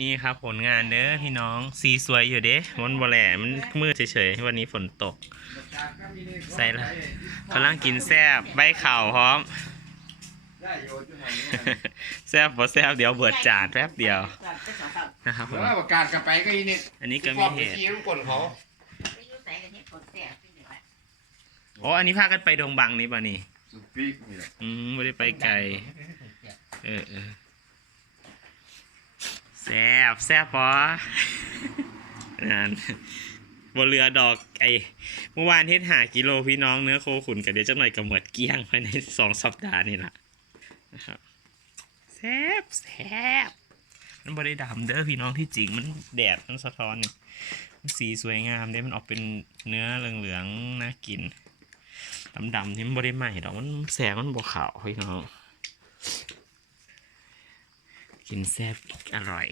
นี่ครับผลงานเด้อพี่น้องสีสวยอยู่เด้มันบ่แหล่มันมืดเฉยๆวันนี้ฝนตก ใส่ละกำลังกินแซ่บใบข่าวพร้อมได้โยนจุดไหนแซ่บพอแซ่บเดี๋ยวเบิดจานแป๊บเดียวนะครับผมแล้วประกาศกับไปก็อีนี่อันนี้ก็บมีอกเหไปตุชี้ลูกกลเขาโอ้อันนี้พากันไปดงบังนี่ป่ะนี่สุดปีกนี่แหละอืมไม่ได้ไปไกลเออเออ แซ่บแซ่บพอนั่นบนเรือดอกไอเมื่อวานเทศหากิโลพี่น้องเนื้อโคขุนกับเดี๋ยวจังหน่อยก็หมดเกลี้ยงภายในสองสัปดาห์นี่แหละนะครับแซ่บแซ่บมันบริดำเด้อพี่น้องที่จริงมันแดดมันสะท้อนนี่มันสีสวยงามเด้มันออกเป็นเนื้อเหลืองๆน่ากินดำๆที่มันบริใหม่ดอกมันแสงมันบวขาวพี่น้อง กินแซ่บอร่อย